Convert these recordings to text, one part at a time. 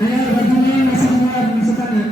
Ayo bajunya semua masukkan ya.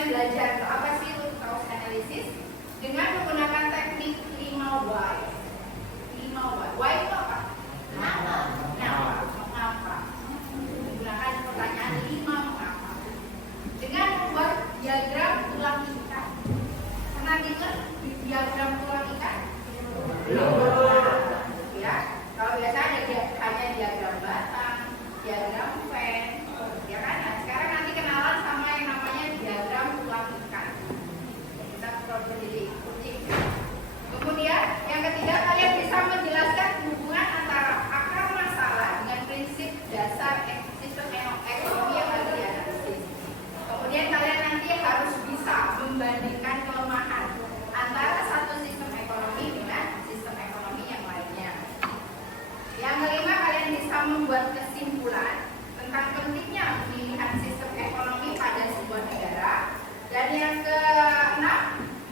Belajar apa sih root cause analysis dengan menggunakan teknik 5 why. 5 why. Why itu apa? Kenapa? Mengapa? Menggunakan pertanyaan 5 mengapa. Dengan membuat diagram tulang ikan. Pernah dengar diagram tulang ikan? Ya. Kalau biasa hanya diagram batang, diagram fan, ya kan? Nah, sekarang nanti kenalan sama yang namanya diagram tulang ikan. Kita berdiri kucing. Kemudian yang ketiga, kalian bisa menjelaskan hubungan antara akar masalah dengan prinsip dasar sistem ekonomi yang lagi dianalisis. Kemudian kalian nanti harus bisa membandingkan kelemahan antara satu sistem ekonomi dengan sistem ekonomi yang lainnya. Yang kelima, kalian bisa membuat kesimpulan tentang pentingnya pemilihan sistem ekonomi pada sebuah negara. Dan yang keenam,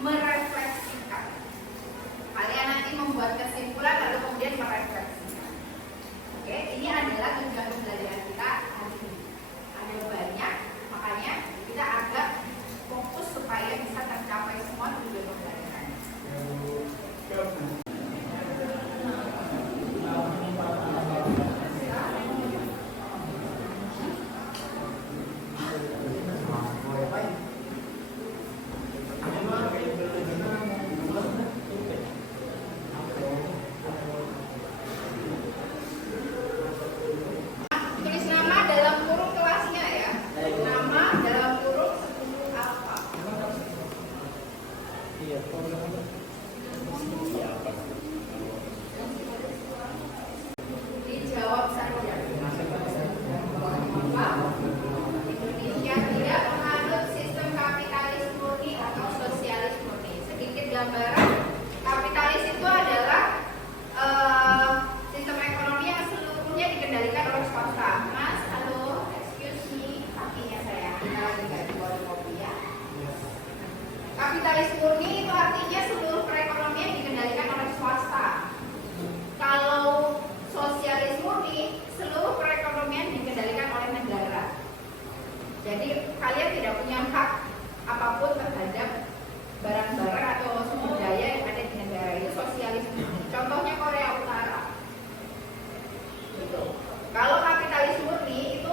merefleksikan. Kalian nanti membuat kesimpulan lalu kemudian merefleksikan. Oke, ini adalah tujuan pembelajaran kita hari ini. Ada banyak, makanya kita agak fokus supaya bisa tercapai semua tujuan pembelajaran. Tulis nama dalam kurung kelasnya ya. Nama dalam kurung 10 alfa. Dijawab saja. Indonesia tidak menganut sistem kapitalis murni atau sosialis murni. Sedikit gambaran, kapitalis itu adalah sistem ekonomi yang seluruhnya dikendalikan oleh swasta. Mas, halo, excuse me, kakinya saya. Kita lagi nggak jual kopi ya. Kapitalis murni itu artinya seluruh perekonomian dikendalikan oleh swasta. Kalau sosialis murni, seluruh perekonomian dikendalikan oleh negara. Jadi kalian tidak punya hak apapun terhadap barang-barang atau sumber daya yang ada di negara. Itu sosialisme. Contohnya Korea Utara. Gitu. Kalau kapitalis murni itu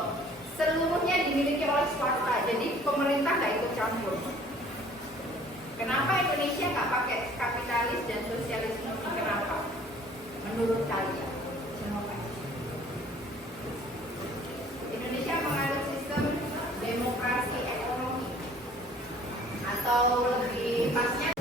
seluruhnya dimiliki oleh swasta. Jadi pemerintah nggak ikut campur. Kenapa Indonesia nggak pakai kapitalis dan sosialis murni? Kenapa? Menurut kalian? Indonesia menganut sistem demokrasi ekonomi atau lebih pasnya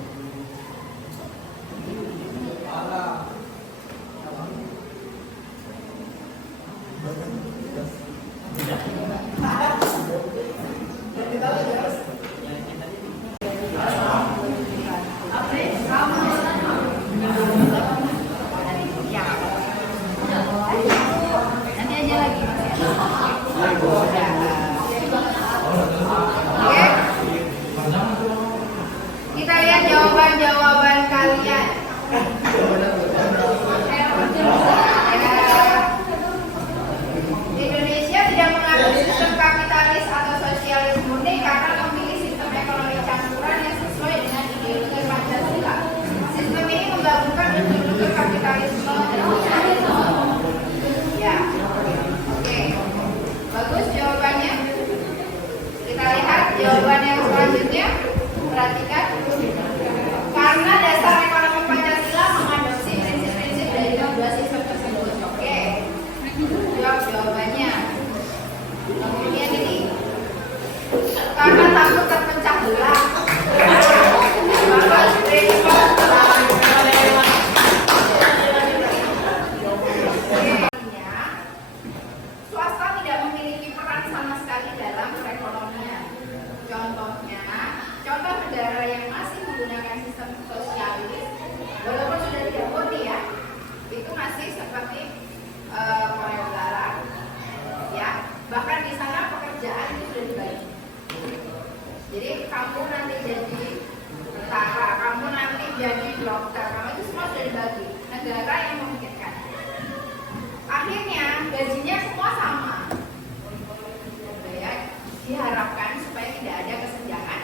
perhatikan karena dasar ekonomi Pancasila mengadopsi prinsip-prinsip dari kedua sistem tersebut. Oke, jawab jawabannya. Kemudian ini karena takut terpecah belah, maka swasta tidak memiliki peran sama sekali dalam perekonomian. Contoh negara yang masih menggunakan sistem sosialis, walaupun sudah tidak murni ya, itu masih seperti Korea Utara, ya. Bahkan di sana pekerjaan itu sudah dibagi. Jadi kamu nanti jadi tentara, kamu nanti jadi dokter, kamu itu semua sudah dibagi. Negara yang memikirkan. Akhirnya gajinya semua sama. Ya, diharapkan supaya tidak ada kesenjangan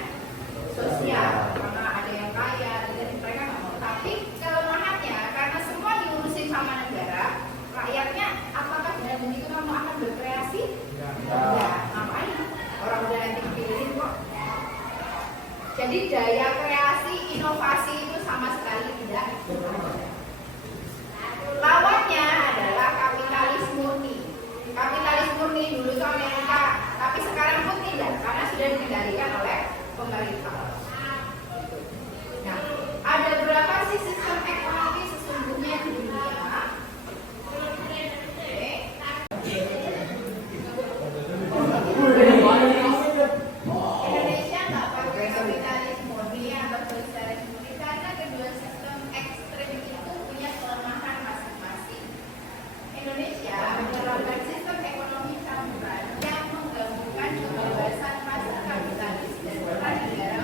sosial karena ada yang kaya, jadi mereka nggak mau. Tapi kelemahannya karena semua diurusin sama negara, rakyatnya apakah dengan begitu kamu akan berkreasi? Ya, ngapain? Orang udah nanti dipilihin kok. Jadi daya kreasi, inovasi itu sama sekali tidak. Lawannya adalah kapitalis murni. Kapitalis murni dulu itu Amerika, tapi sekarang pun tidak karena sudah dikendalikan oleh pemerintah. Nah, ada berapa sih sistem ekonomi sesungguhnya di dunia? Indonesia nggak pakai kapitalis murni atau sosialis murni karena kedua sistem ekstrem itu punya kelemahan masing-masing. Indonesia menerapkan sistem ekonomi campuran yang menggabungkan kebebasan pasar kapitalis dan peran negara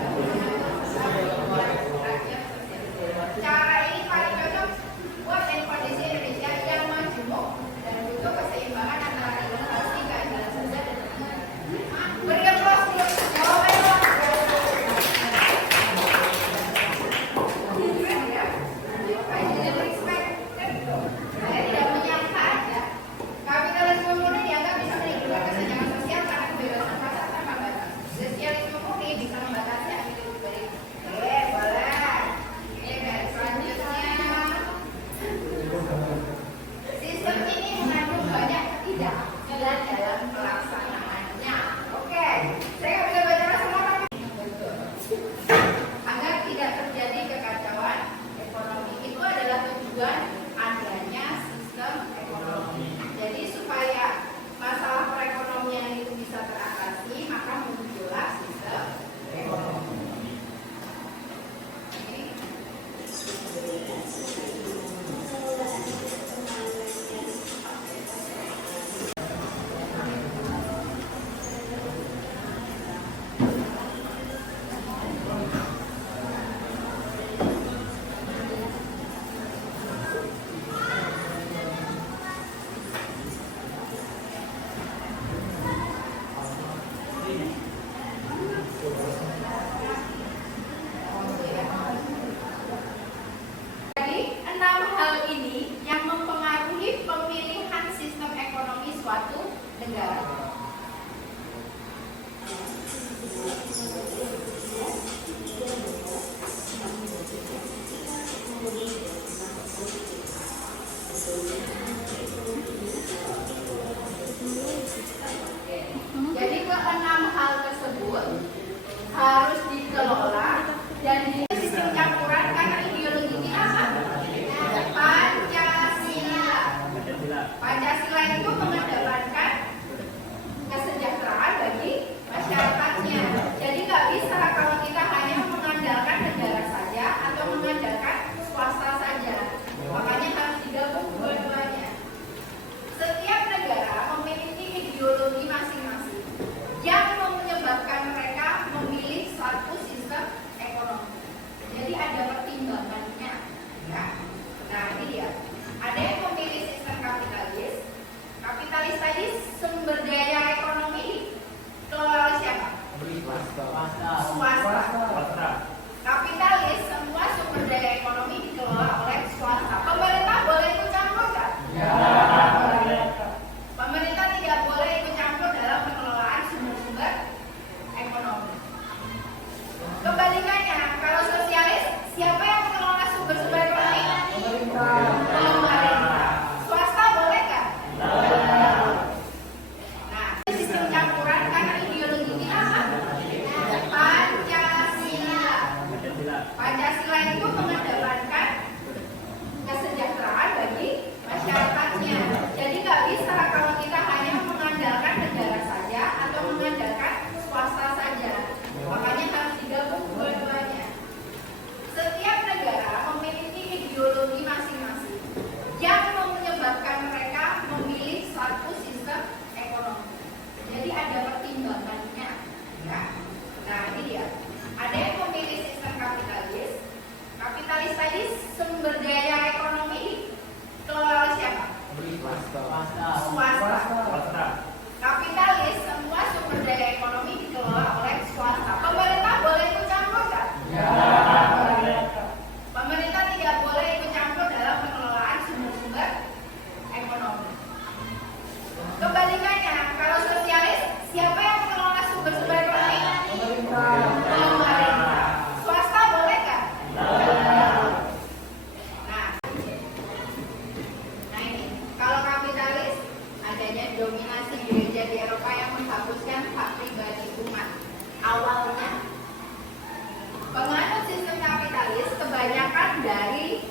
kebanyakan dari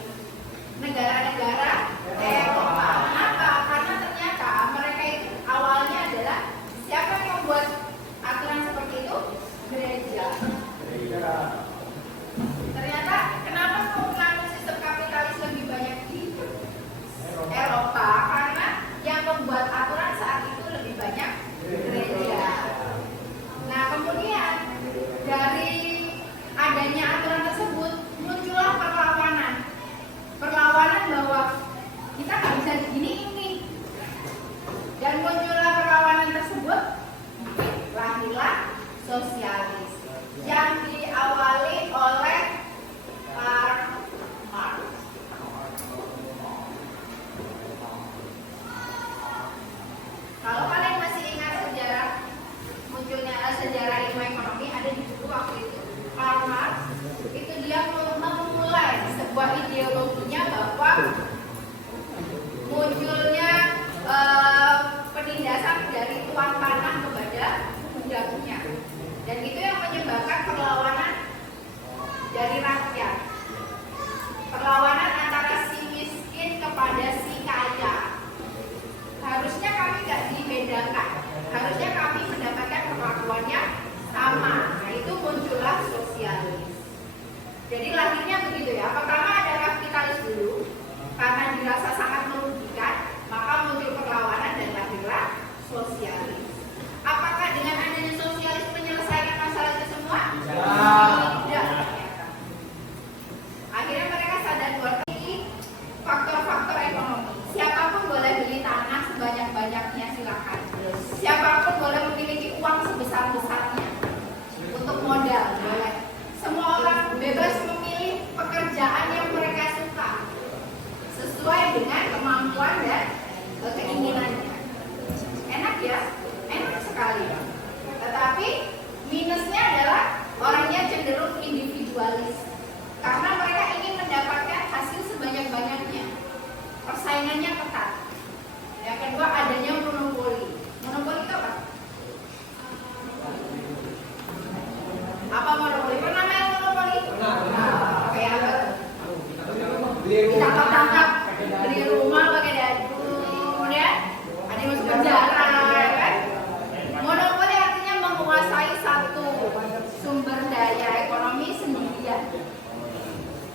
negara-negara Eropa. Kenapa? Karena ternyata mereka itu awalnya adalah siapa yang membuat aturan seperti itu? Gereja. Ternyata kenapa penggunaan sistem kapitalis lebih banyak di Eropa? Karena yang membuat aturan saat itu lebih banyak gereja. Nah, kemudian dari adanya aturan tersebut muncullah perlawanan bahwa kita nggak bisa begini ini, dan muncullah perlawanan tersebut, lahirlah sosialis yang diawali oleh Karl Marx. Kalau kalian masih ingat sejarah munculnya sejarah ilmu ekonomi, ada di buku waktu itu Karl Marx itu dia memulai sebuah ideologinya bahwa munculnya penindasan dari tuan tanah kepada budaknya, dan itu yang menyebabkan perlawanan dari rakyat, perlawanan antara si miskin kepada si kaya. Harusnya kami nggak dibedakan, harusnya kami mendapatkan perlakuannya sama. Nah, itu muncullah sosialis. Jadi lahirnya begitu ya. Pertama ada kapitalis dulu, karena dirasa sangat merugikan, maka muncul perlawanan dan lahirlah sosialis. Apakah dengan adanya sosialis menyelesaikan masalah itu semua? Tidak. Akhirnya mereka sadar bahwa ini faktor-faktor ekonomi. Siapapun boleh beli tanah sebanyak-banyaknya, silakan. Siapapun boleh memiliki uang sebesar-besarnya untuk modal, boleh. Semua orang bebas memilih pekerjaan yang mereka suka sesuai dengan kemampuan dan keinginannya. Enak ya? Enak sekali. Tetapi minusnya adalah orangnya cenderung individualis, karena mereka ingin mendapatkan hasil sebanyak-banyaknya. Persaingannya ketat. Yang kedua adanya monopoli. Monopoli itu apa? Apa monopoli? Pernah main monopoli? Kayak apa tuh? Ditangkap-tangkap, beli rumah pakai dadu, kemudian ada yang masuk penjara, ya kan? Monopoli artinya menguasai satu sumber daya ekonomi sendirian.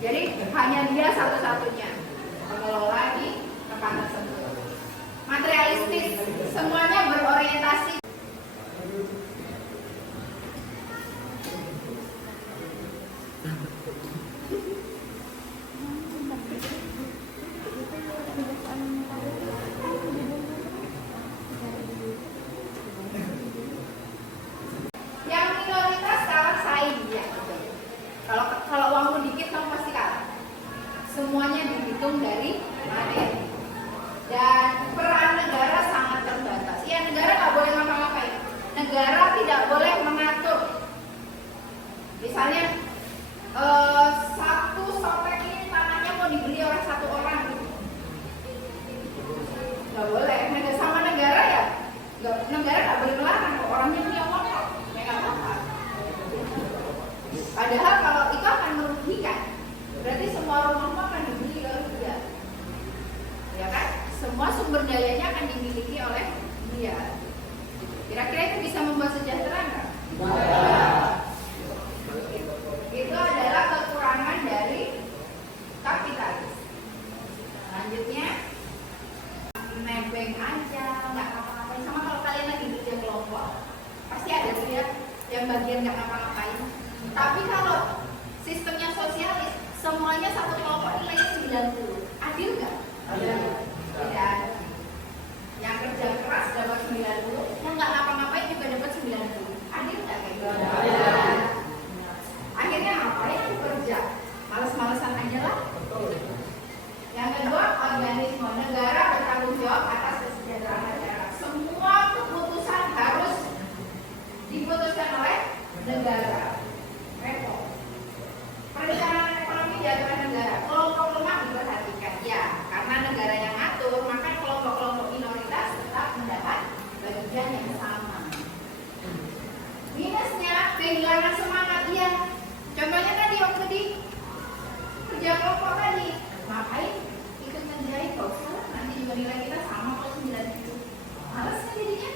Jadi hanya dia satu-satunya pengelola di tempat tersebut. Materialistis, semuanya berorientasi. Yang minoritas kalah saing ya. Kalau uangmu dikit kamu pasti kalah. Semuanya dihitung dari materi. Dan peran negara sangat terbatas. Ya, negara nggak boleh ngapa-ngapain. Negara tidak boleh mengatur. Misalnya satu sotek ini tanahnya mau dibeli oleh satu orang, nggak boleh. Sama negara ya, negara nggak boleh melarang. Orangnya punya uang kok, mereka apa? Padahal kalau itu akan merugikan, berarti semua rumah akan dibeli oleh dia, ya kan? Semua sumber dayanya akan dimiliki oleh dia. Kira-kira itu bisa membuat sejahtera nggak? Itu adalah kekurangan dari kapitalis. Selanjutnya, nebeng aja, nggak ngapa-ngapain. Sama kalau kalian lagi kerja kelompok, pasti ada tuh ya yang bagian nggak ngapa-ngapain. Tapi kalau sistemnya sosialis, semuanya satu kelompok nilainya 90. Adil nggak? Tidak. Yang kerja keras dapat 90, yang nggak ngapa-ngapain juga dapat 90. Adil nggak kayak gitu? Akhirnya ngapain aku kerja? Males-malesan aja lah. Yang kedua, organisme negara bertanggung jawab atas kesejahteraan masyarakat. Semua keputusan harus diputuskan oleh negara. Repot. Perencanaan ekonomi diatur negara. Kelompok lemah diperhatikan. Ya, karena negara yang ngatur, maka kelompok-kelompok minoritas tetap mendapat bagian yang sama. Minusnya kehilangan semangat dia. Contohnya tadi waktu di kerja kelompok tadi. Ngapain ikut ngerjain? Gak usah lah, nanti juga nilai kita sama kok 9. Males kan jadinya.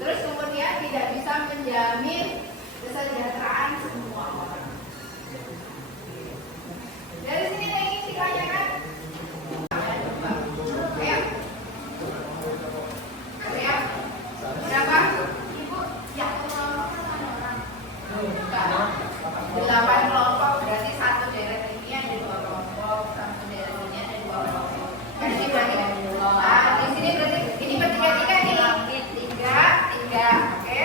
Terus kemudian tidak bisa menjamin kesejahteraan semua orang. Dari sini saya ingin ditanyakan. Ayo. Ayo. Berapa? Ibu, ya. 8 kelompok, berarti satu daerah ini ada 2 kelompok, satu daerah ini ada 2 kelompok. Jadi berarti, di sini berarti ini bertiga-tiga nih, 3, oke.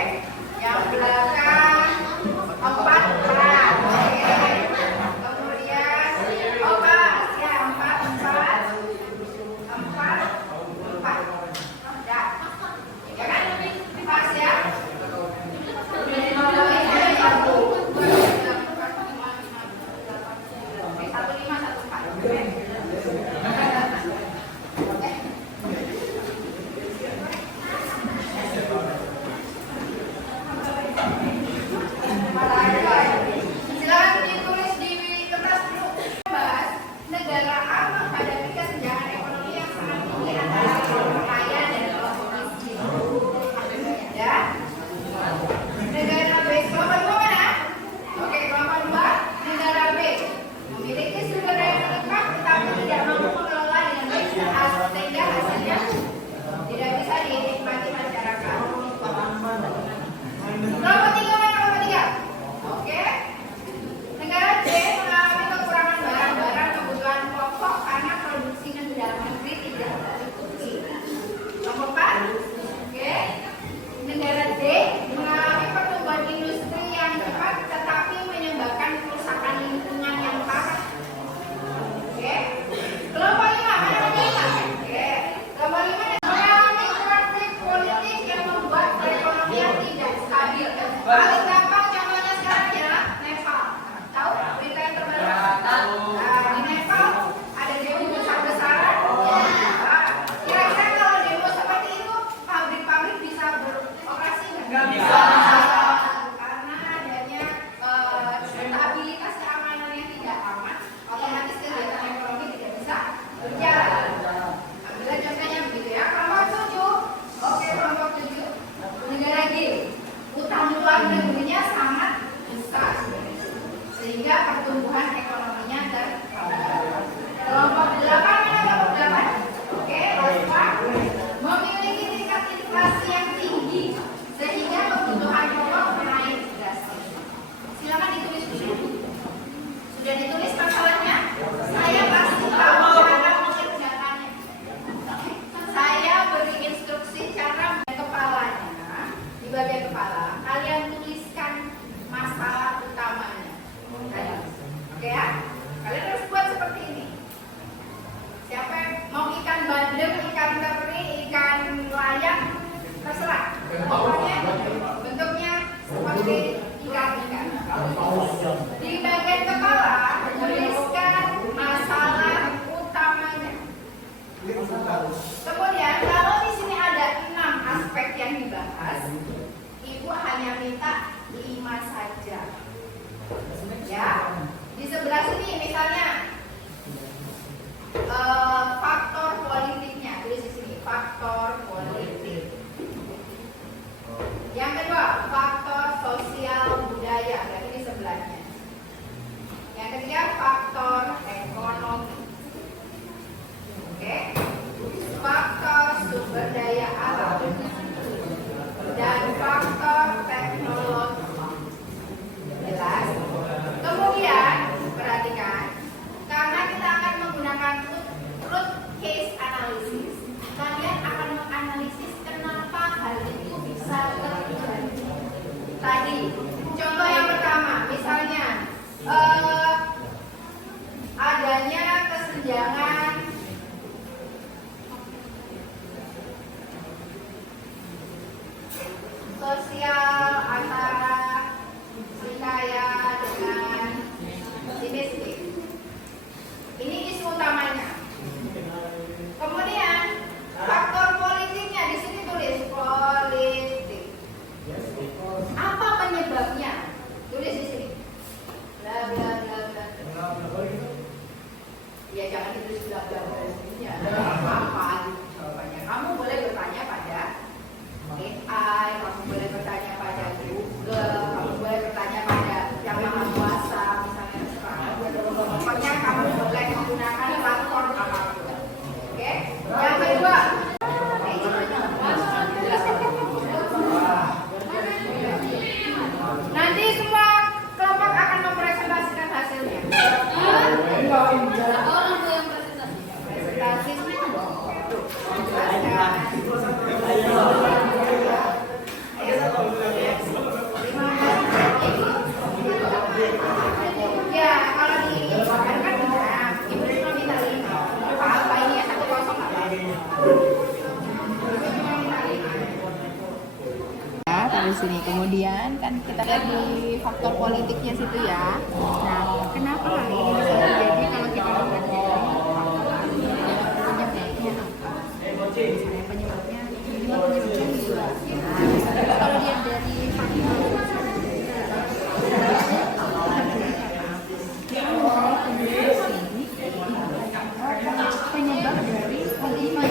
Yang belakang 4, oke. Kemudian, pas ya 4. Ya, ya kan? Pas ya. Silakan ditulis di kertas dulu. Bahas negara apa menghadapi kesenjangan ekonomi yang sangat tinggi antara kelompok kaya dan kelompok miskin. Ya. Negara B, kelompok 2 mana? Oke, kelompok 2, negara B memiliki sumber daya lengkap tetapi tidak mampu mengelola dengan baik sehingga hasilnya tidak bisa dinikmati masyarakat. Kelompok 3 mana? Kelompok 3. Oke. Negara C mengalami kekurangan barang-barang kebutuhan pokok karena produksi dalam negeri tidak tercukupi. Kelompok 4. Oke. Negara D mengalami pertumbuhan industri yang cepat tetapi menyebabkan kerusakan lingkungan yang parah. Oke. Kelompok 5 mana? Kelompok 5. Oke. Kelompok 5 mengalami konflik politik yang membuat perekonomian tidak stabil. Paling gampang contohnya sekarang ya Nepal. Tahu berita yang terbaru? Di Nepal ada demo besar-besaran. Kira-kira kalau demo seperti itu pabrik-pabrik bisa beroperasi nggak? Bisa. Karena adanya stabilitas keamanan yang tidak aman, otomatis kegiatan ekonomi tidak bisa berjalan. Ambillah contohnya begitu ya. Kelompok 7. Oke, kelompok 7. Negara G. Utang luar negerinya sangat besar sehingga pertumbuhan ekonominya terhambat. Kelompok 8 mana? Kelompok 8. Oke, kelompok memiliki tingkat inflasi yang tinggi sehingga kebutuhan pokok naik drastis. Silakan ditulis dulu. Sudah ditulis masalahnya? Saya pasti tahu cara mengerjakannya. Saya beri instruksi cara kepalanya. Di bagian kepala, kalian tuliskan masalah utamanya. Oke ya? Kalian harus buat seperti ini. Siapa yang mau ikan bandeng, ikan teri, ikan layang, terserah. Pokoknya bentuknya seperti ikan-ikan. Di bagian kepala, tuliskan masalah utamanya. Kemudian kalau di sini ada 6 aspek yang dibahas, Ibu hanya minta 5 saja. Ya, di sebelah sini misalnya faktor politiknya, tulis di sini faktor politik. Yang kedua, faktor sosial budaya, berarti di sebelahnya. Yang ketiga, faktor ekonomi. Oke. Faktor sumber daya alam dan faktor teknologi. sini. Kemudian kan kita lihat di faktor politiknya situ ya. Nah, kenapa hal ini bisa terjadi kalau kita lihat dari penyebabnya apa? Misalnya penyebabnya juga. Nah, misalnya kalau lihat dari faktor penyebab dari kelima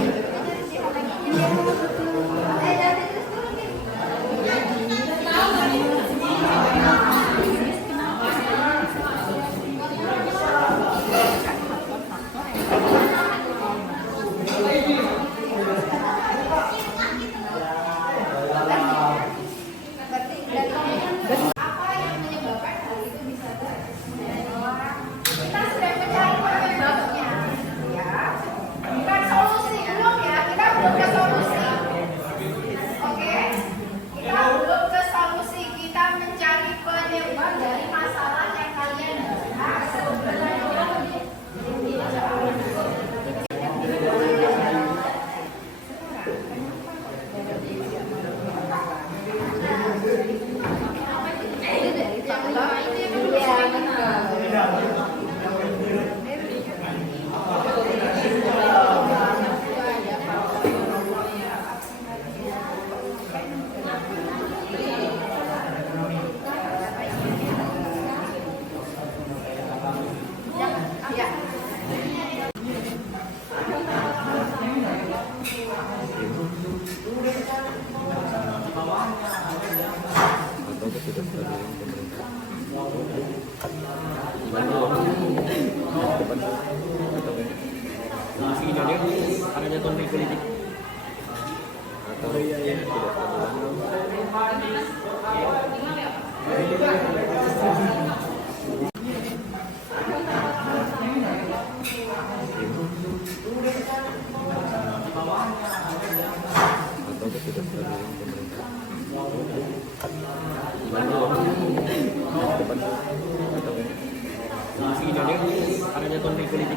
karena jatuh politik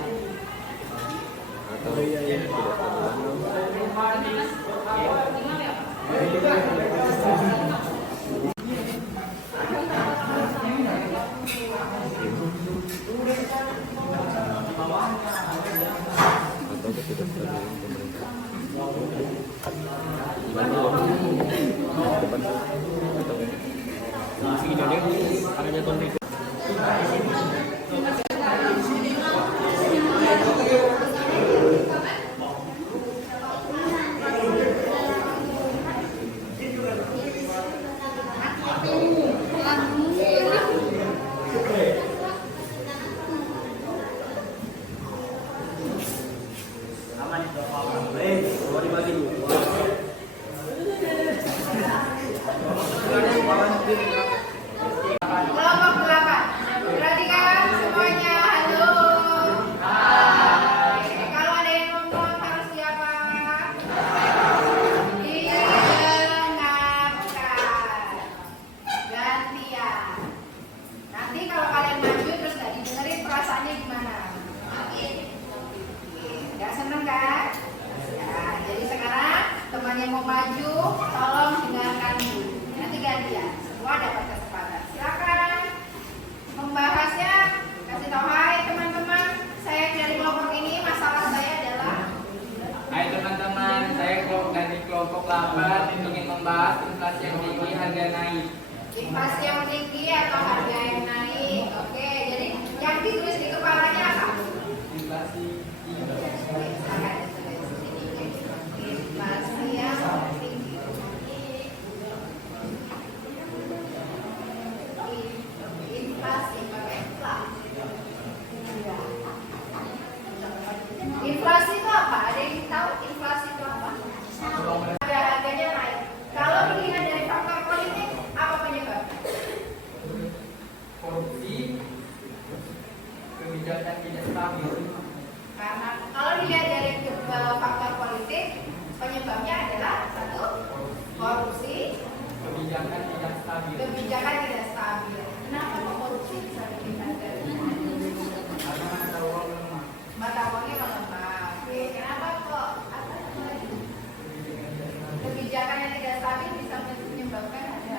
atau tidak karena jatuh politik atau tidak karena jatuh kelompok 8. Perhatikan semuanya. Halo. Hai. Kalau ada yang ngomong harus siapa? Didengarkan. Gantian. Nanti kalau kalian maju terus nggak didengerin, perasaannya gimana? Nggak seneng kan? Ya, jadi sekarang teman yang mau maju, tolong dengarkan dulu. Nanti gantian. Semua dapat kesempatan. Silakan membahasnya. Kasih tahu, hai teman-teman, saya dari kelompok ini, masalah saya adalah. Hai teman-teman, saya dari kelompok 8 ingin membahas inflasi yang tinggi, harga naik. Inflasi yang tinggi atau harga yang naik. Oke, jadi yang ditulis di kepalanya apa? Inflasi Silakan ditulis. Inflasi yang tinggi. Inflasi pakai flat. Inflasi itu apa? Ada yang tahu inflasi itu apa? Harganya naik. Kalau dilihat dari faktor politik, apa penyebabnya? korupsi, kebijakan tidak stabil. Karena kalau dilihat dari faktor politik, penyebabnya adalah satu, korupsi, Kebijakan tidak stabil. kebijakan tidak stabil. Kenapa kok korupsi bisa bikin harga? Karena mata uang lemah. Mata uangnya melemah. Oke, kenapa kok apa lagi? Kebijakan yang tidak stabil bisa menyebabkan harga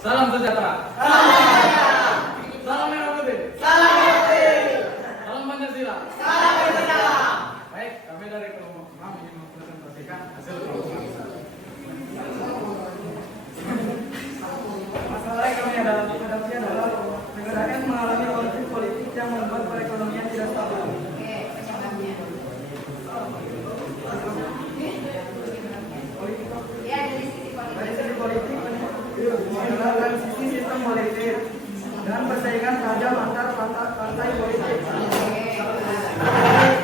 Salam sejahtera. Salam merah putih. Salam Pancasila. Baik, kami dari kelompok 6 ingin mempresentasikan hasil kelompok. Masalah ekonomi yang dalam dihadapi adalah negara yang mengalami konflik politik yang membuat perekonomian tidak stabil. Oke, penyebabnya. Ya, dari sisi Dari politik. sisi politik adalah dari sisi sistem politik dan persaingan tajam antar partai politik.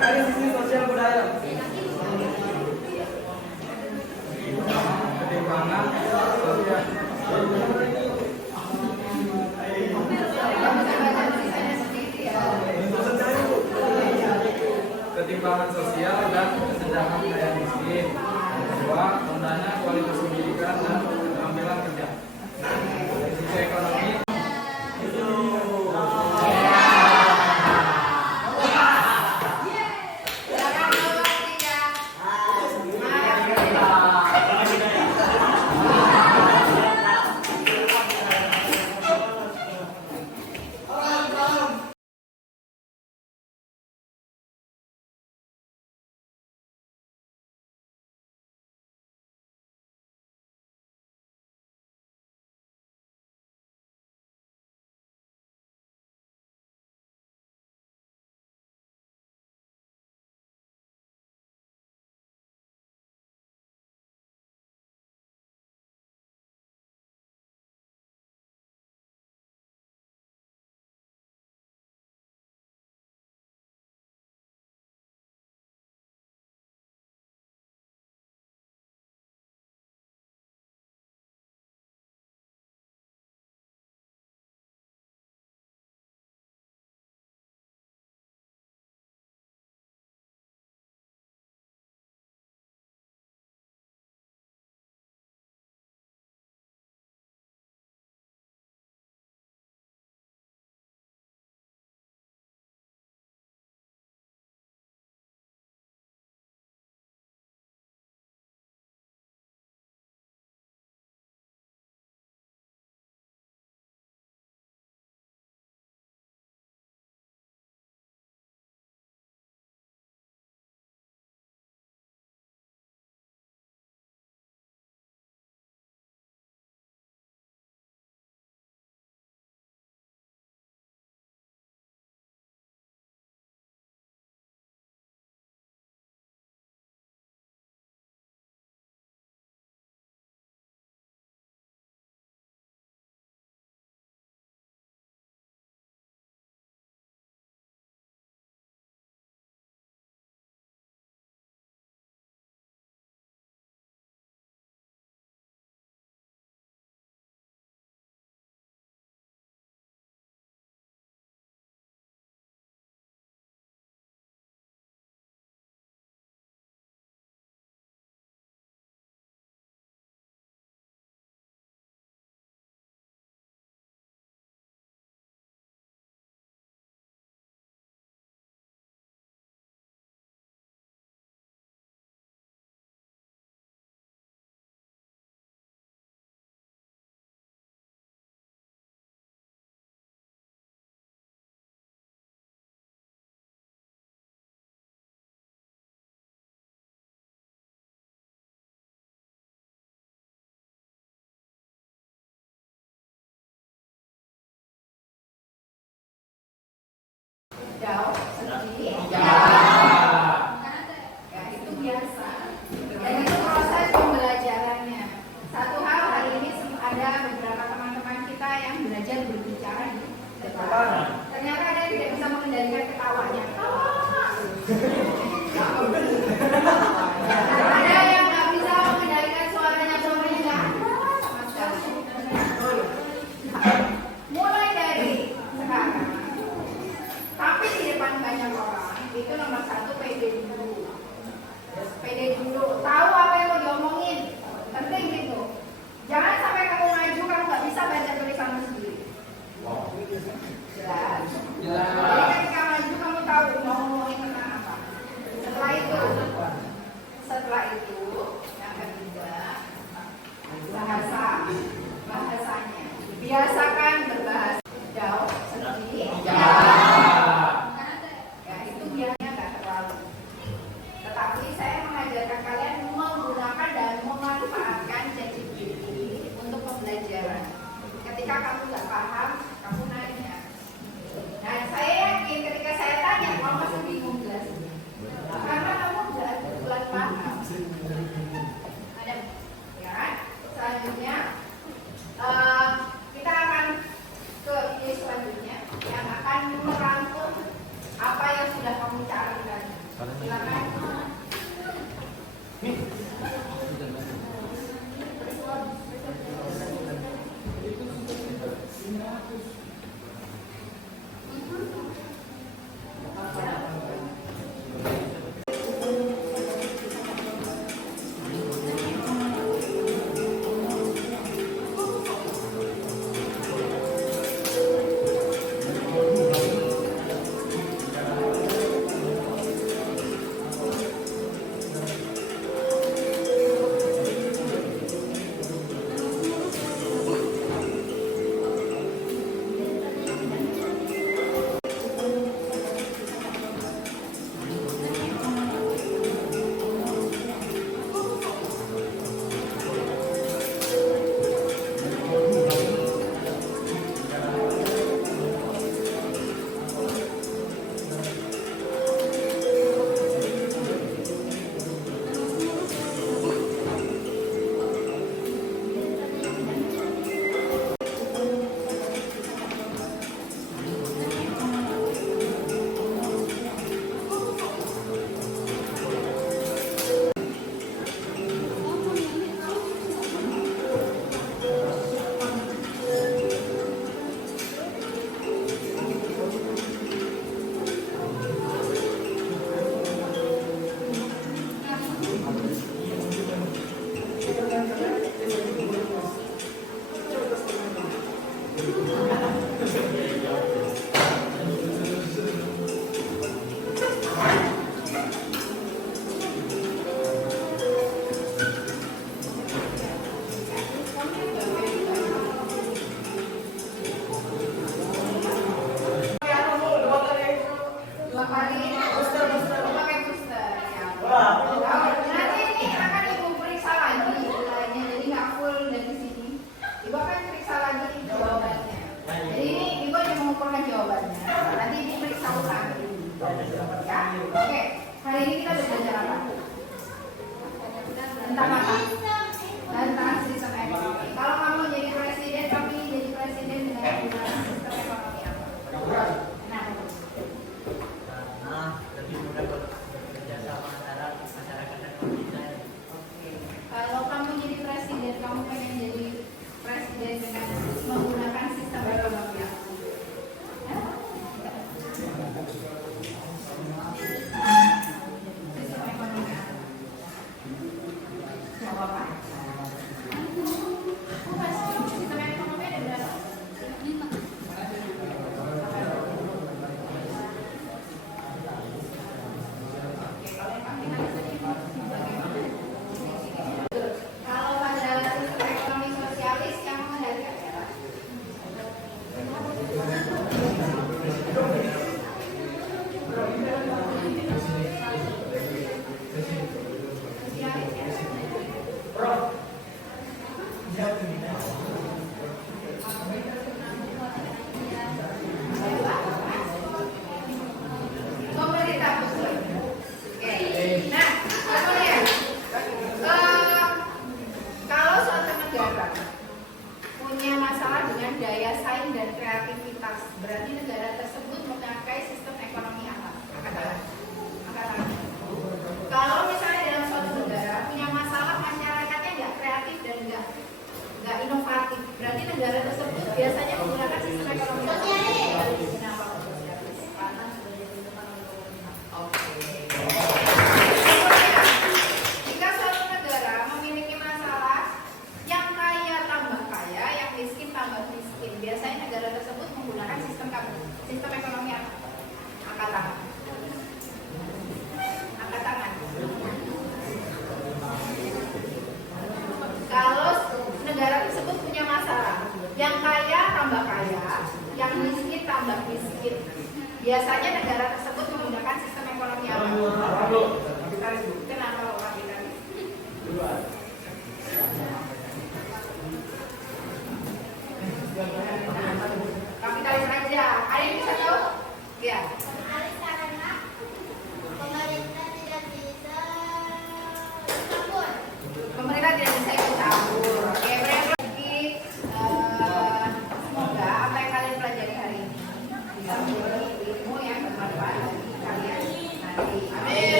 Dari sisi sosial budaya, Ketimpangan sosial. Ketimpangan sosial dan kesenjangan daya miskin. Kedua, rendahnya kualitas pendidikan dan keterampilan kerja. Dari sisi ekonomi, Silakan nomor 3. Jauh, sedih. Ya, itu biasa. Dan itu proses pembelajarannya. Satu hal hari ini ada beberapa teman-teman kita yang belajar berbicara di depan. Ternyata ada yang tidak bisa mengendalikan ketawanya. Ada yang nggak bisa mengendalikan suaranya nggak ada sama sekali. Mulai dari sekarang. Tapi di depan banyak orang, itu nomor 1 pede dulu. Pede dulu, tahu apa yang mau diomongin. Penting gitu. Jangan sampai kamu maju, kamu nggak bisa baca tulisanmu sendiri. Jelas? Jadi ketika maju, kamu tahu mau ngomongin tentang apa. Setelah itu, Biasakan berbahasa jauh sedih. Ya. Ya itu biasanya nggak terlalu. Tetapi saya mengajarkan kalian menggunakan dan memanfaatkan ChatGPT untuk pembelajaran. Ketika kamu nggak paham, kamu nanya. Nah, saya yakin ketika saya tanya, kamu masih bingung jelasnya. Karena kamu nggak buat paham. Ada, ya kan? Selanjutnya, kita akan ke ini selanjutnya yang akan merangkum apa yang sudah kamu cari tadi. Silakan. Tentang apa? Tentang sistem ekonomi. Kalau kamu jadi presiden, tapi jadi presiden dengan menggunakan sistem ekonomi apa? Nah, karena lebih mudah bekerja sama antara masyarakat dan pemerintah. oke. Kalau kamu jadi presiden, kamu pengen jadi presiden dengan menggunakan sistem ekonomi apa? Hah? Sistem ekonomi apa? Jawab apa? Bukan, sistem ekonomi ada berapa? 5. Kalau pada sistem ekonomi sosialis yang mengendalikan siapa? Sosialis ya? Pemerintah betul. Oke. Nah, kemudian kalau suatu negara punya masalah dengan daya saing dan kreativitas, berarti negara tersebut memakai sistem ekonomi apa? Angkat tangan. Angkat tangan. Kalau misalnya dalam suatu negara punya masalah masyarakatnya nggak kreatif dan nggak inovatif, berarti negara tersebut biasanya menggunakan sistem ekonomi sosialis. Kenapa kok sosialis? Karena sudah jadi ekonomi pemerintah. Oke. Jika suatu negara memiliki masalah yang kaya tambah kaya, yang miskin tambah miskin, biasanya negara tersebut menggunakan sistem ekonomi apa? Angkat tangan. Angkat tangan. Kalau negara tersebut punya masalah, yang kaya tambah kaya, yang miskin tambah miskin. Biasanya negara tersebut menggunakan sistem ekonomi apa? Kenapa kok kapitalis?